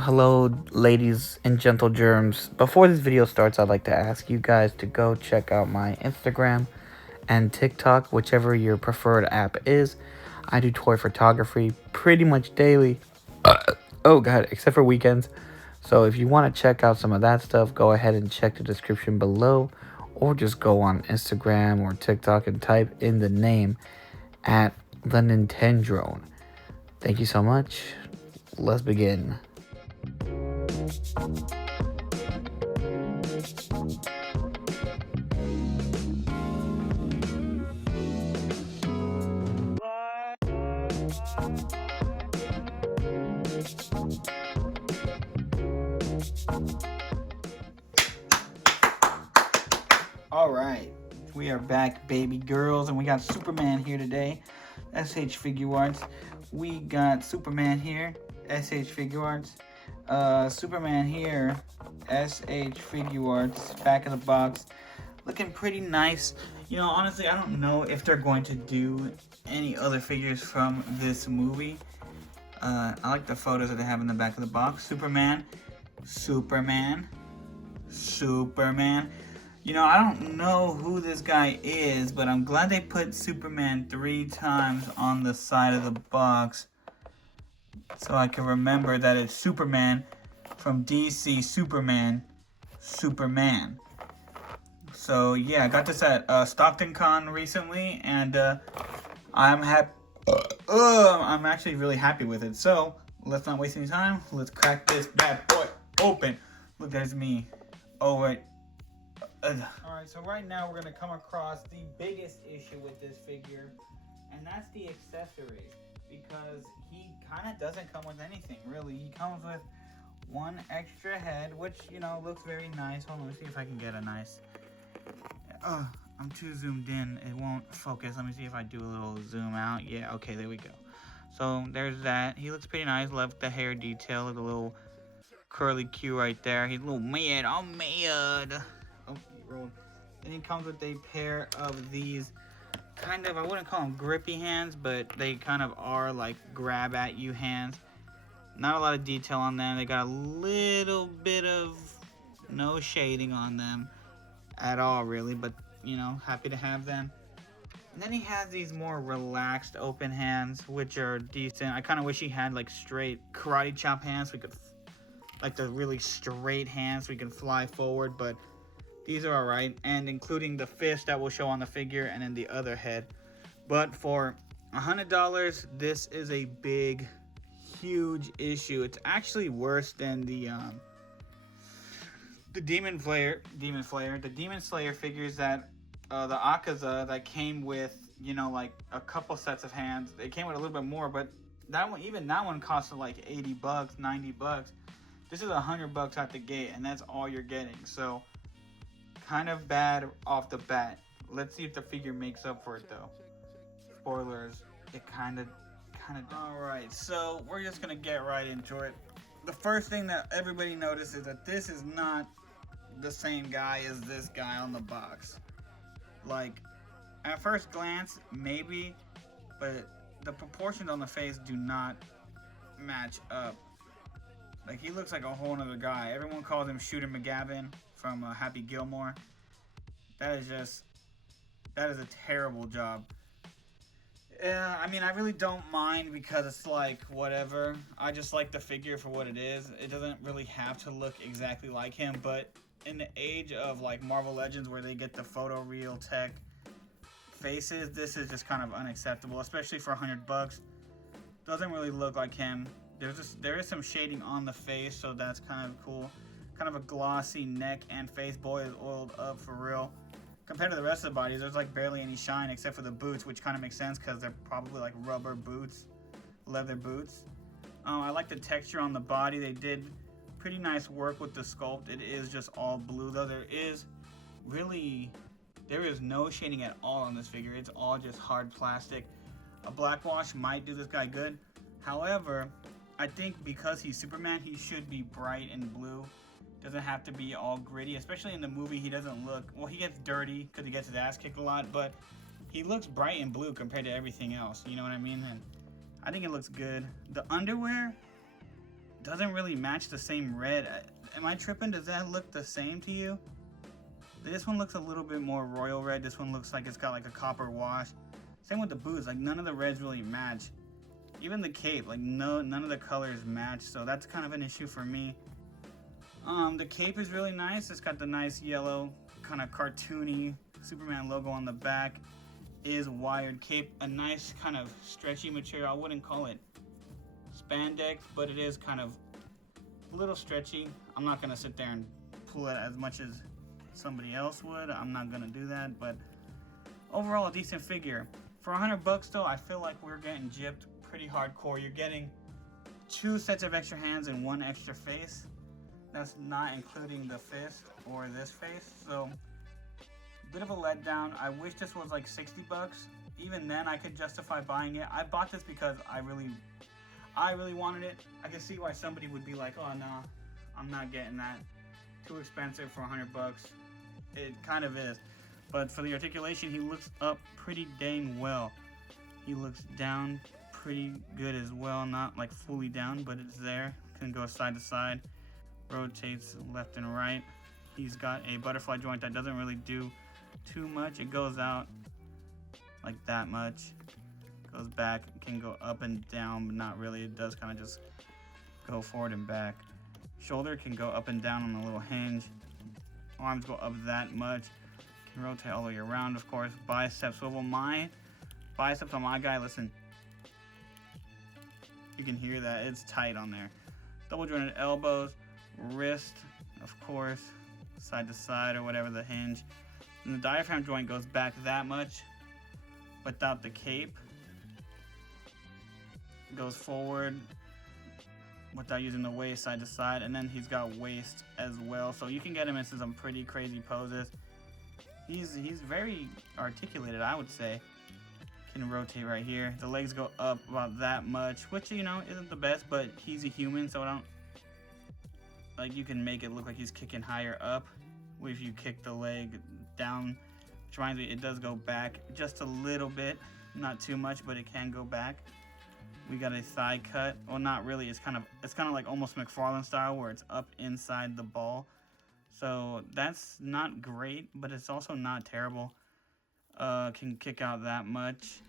Hello, ladies and gentle germs. Before this video starts, I'd like to ask you guys to go check out my Instagram and TikTok, whichever your preferred app is. I do toy photography pretty much daily. Oh god, except for weekends. So if you want to check out some of that stuff, go ahead and check the description below, or just go on Instagram or TikTok and type in the name at the Nintendrone. Thank you so much. Let's begin. All right, we are back, baby girls, and we got Superman here today. Shfiguarts. We got Superman here. Shfiguarts. Superman here. Shfiguarts. Back of the box, looking pretty nice. You know, honestly, I don't know if they're going to do any other figures from this movie. I like the photos that they have in the back of the box. Superman. You know, I don't know who this guy is, but I'm glad they put Superman 3 times on the side of the box so I can remember that it's Superman from DC Superman. So yeah, I got this at Stockton Con recently, and I'm actually really happy with it. So let's not waste any time. Let's crack this bad boy open. Look, there's me. Oh wait. Alright, so right now we're going to come across the biggest issue with this figure, and that's the accessories, because he kind of doesn't come with anything, really. He comes with one extra head, which, you know, looks very nice. Hold on, let me see if I can get a nice... I'm too zoomed in. It won't focus. Let me see if I do a little zoom out. Yeah, okay, there we go. So there's that. He looks pretty nice. Love the hair detail, the little curly Q right there. He's a little mad. I'm mad. Oh, rolled. Then he comes with a pair of these kind of, I wouldn't call them grippy hands, but they kind of are like grab at you hands. Not a lot of detail on them. They got a little bit of no shading on them at all, really, but you know, happy to have them. And then he has these more relaxed open hands, which are decent. I kind of wish he had like straight karate chop hands. We could, like the really straight hands, so we can fly forward, but these are alright, and including the fist that will show on the figure, and then the other head. But for $100, this is a big, huge issue. It's actually worse than the Demon Slayer figures that the Akaza that came with, you know, like a couple sets of hands. They came with a little bit more, but that one, even that one costed like $80, $90. This is $100 out the gate, and that's all you're getting. So kind of bad off the bat. Let's see if the figure makes up for it though. Spoilers, it kind of does. Alright, so we're just gonna get right into it. The first thing that everybody notices is that this is not the same guy as this guy on the box. Like, at first glance, maybe, but the proportions on the face do not match up. Like, he looks like a whole nother guy. Everyone calls him Shooter McGavin from Happy Gilmore. That is a terrible job. Yeah, I mean, I really don't mind because it's like, whatever. I just like the figure for what it is. It doesn't really have to look exactly like him, but in the age of like Marvel Legends where they get the photoreal tech faces, this is just kind of unacceptable, especially for $100. Doesn't really look like him. There is some shading on the face, so that's kind of cool. Kind of a glossy neck and face. Boy is oiled up for real. Compared to the rest of the bodies, there's like barely any shine except for the boots, which kind of makes sense because they're probably like rubber boots, leather boots. I like the texture on the body. They did pretty nice work with the sculpt. It is just all blue though. There is no shading at all on this figure. It's all just hard plastic. A black wash might do this guy good. However, I think because he's Superman, he should be bright and blue. Doesn't have to be all gritty, especially in the movie. He doesn't look, well, he gets dirty because he gets his ass kicked a lot, but he looks bright and blue compared to everything else, you know what I mean? And I think it looks good. The underwear doesn't really match the same red. Am I tripping? Does that look the same to you? This one looks a little bit more royal red. This one looks like it's got like a copper wash. Same with the boots, like none of the reds really match. Even the cape, like none of the colors match, so that's kind of an issue for me. The cape is really nice. It's got the nice yellow, kind of cartoony Superman logo on the back. Is wired cape, a nice kind of stretchy material. I wouldn't call it spandex, but it is kind of a little stretchy. I'm not gonna sit there and pull it as much as somebody else would. I'm not gonna do that, but overall a decent figure. For $100 though, I feel like we're getting gypped pretty hardcore. You're getting 2 sets of extra hands and 1 extra face. That's not including the fist or this face, so bit of a letdown. I wish this was like $60. Even then I could justify buying it. I bought this because I really wanted it. I can see why somebody would be like, oh no, I'm not getting that. Too expensive for $100. It kind of is. But for the articulation, he looks up pretty dang well. He looks down pretty good as well. Not like fully down, but it's there. Can go side to side. Rotates left and right. He's got a butterfly joint that doesn't really do too much. It goes out like that much. Goes back. It can go up and down, but not really. It does kind of just go forward and back. Shoulder can go up and down on a little hinge. Arms go up that much. Can rotate all the way around, of course. Bicep swivel. My biceps on my guy, listen. You can hear that. It's tight on there. Double jointed elbows. Wrist, of course. Side to side or whatever the hinge. And the diaphragm joint goes back that much without the cape. Goes forward without using the waist side to side, and then he's got waist as well, so you can get him into some pretty crazy poses. He's very articulated, I would say. Can rotate right here. The legs go up about that much, which, you know, isn't the best, but he's a human, so I don't like, you can make it look like he's kicking higher up if you kick the leg down. Which reminds me, it does go back just a little bit, not too much, but it can go back. We got a thigh cut. Well, not really. It's kind of like almost McFarlane style, where it's up inside the ball. So that's not great, but it's also not terrible. Can kick out that much.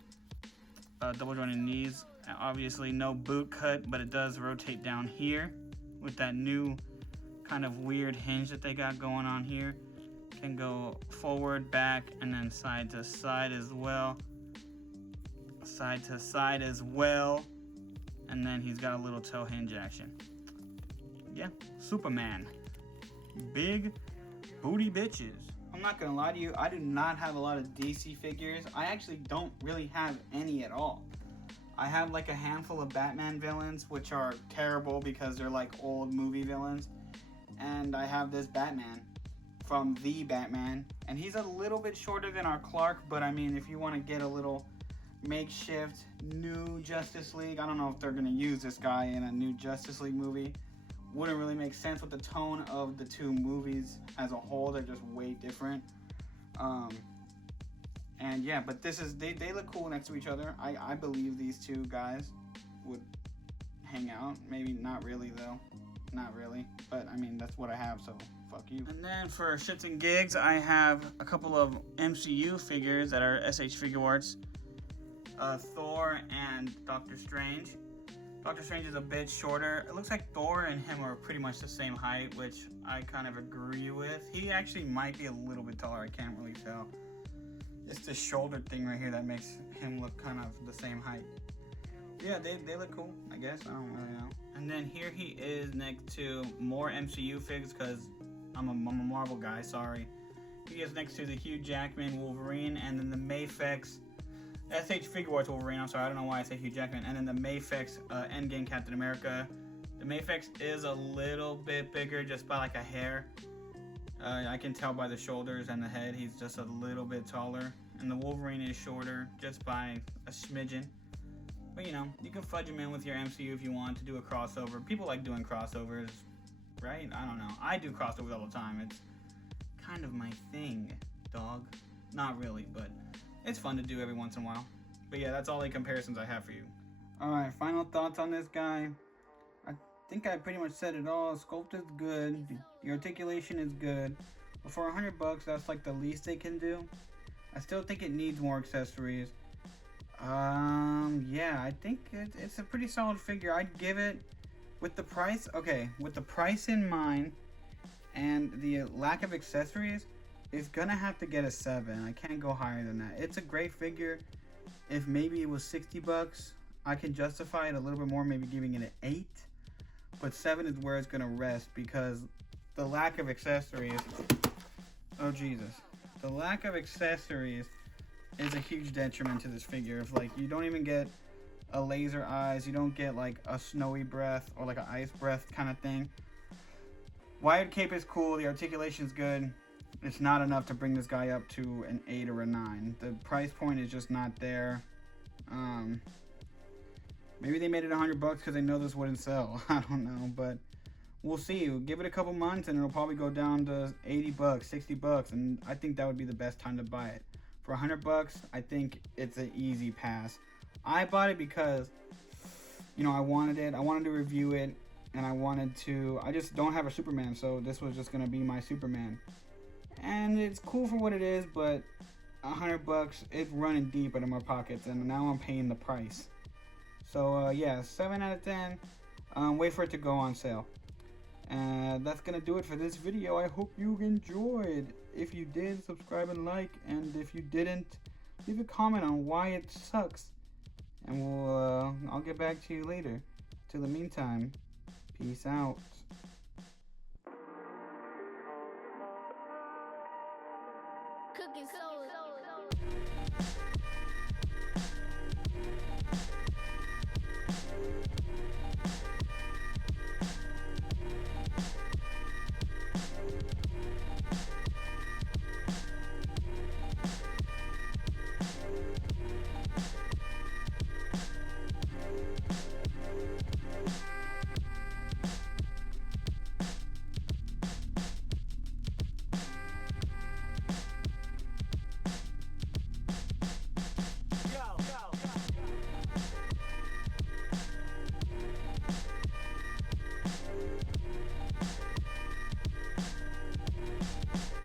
Double jointed knees. Obviously no boot cut, but it does rotate down here with that new kind of weird hinge that they got going on here. Can go forward, back, and then side to side as well. Side to side as well. And then he's got a little toe hinge action. Yeah, Superman. Big booty bitches. I'm not gonna lie to you, I do not have a lot of DC figures. I actually don't really have any at all. I have like a handful of Batman villains, which are terrible because they're like old movie villains. And I have this Batman from the Batman, and he's a little bit shorter than our Clark, but I mean, if you want to get a little makeshift new Justice League, I don't know if they're going to use this guy in a new Justice League movie. Wouldn't really make sense with the tone of the two movies as a whole. They're just way different. And yeah, but this is, they look cool next to each other. I believe these two guys would hang out. Maybe not really though. Not really, but I mean, that's what I have, so fuck you. And then for shits and gigs, I have a couple of MCU figures that are SH Figuarts. Thor and Doctor Strange. Doctor Strange is a bit shorter. It looks like Thor and him are pretty much the same height, which I kind of agree with. He actually might be a little bit taller, I can't really tell. It's the shoulder thing right here that makes him look kind of the same height. Yeah, they look cool, I guess. I don't really know. And then here he is next to more MCU figs, because I'm a Marvel guy, sorry. He is next to the Hugh Jackman Wolverine, and then the Mafex SH Figuarts Wolverine. I'm sorry, I don't know why I say Hugh Jackman. And then the Mafex Endgame Captain America. The Mafex is a little bit bigger, just by like a hair. I can tell by the shoulders and the head, he's just a little bit taller. And the Wolverine is shorter, just by a smidgen. But you know, you can fudge him in with your MCU if you want to do a crossover. People like doing crossovers, right? I don't know. I do crossovers all the time. It's kind of my thing, dog. Not really, but it's fun to do every once in a while. But yeah, that's all the comparisons I have for you. Alright, final thoughts on this guy. think I pretty much said it all. Sculpt is good. The articulation is good. But for $100, that's like the least they can do. I still think it needs more accessories. Yeah, I think it's a pretty solid figure. I'd give it, with the price, okay, with the price in mind and the lack of accessories, it's gonna have to get a 7. I can't go higher than that. It's a great figure. If maybe it was $60, I can justify it a little bit more, maybe giving it an 8. But 7 is where it's gonna rest because the lack of accessories, oh Jesus, the lack of accessories is a huge detriment to this figure. If like you don't even get a laser eyes, you don't get like a snowy breath or like an ice breath kind of thing. Wired cape is cool, the articulation is good. It's not enough to bring this guy up to an 8 or a 9. The price point is just not there. Maybe they made it $100 because they know this wouldn't sell. I don't know, but we'll see. Give it a couple months and it'll probably go down to $80, $60, and I think that would be the best time to buy it. For $100, I think it's an easy pass. I bought it because, you know, I wanted it. I wanted to review it, and I just don't have a Superman, so this was just gonna be my Superman. And it's cool for what it is, but $100, it's running deep into my pockets, and now I'm paying the price. So yeah, 7 out of 10. Wait for it to go on sale. That's gonna do it for this video. I hope you enjoyed. If you did, subscribe and like, and if you didn't, leave a comment on why it sucks, and I'll get back to you later. Till the meantime, peace out. Cooking so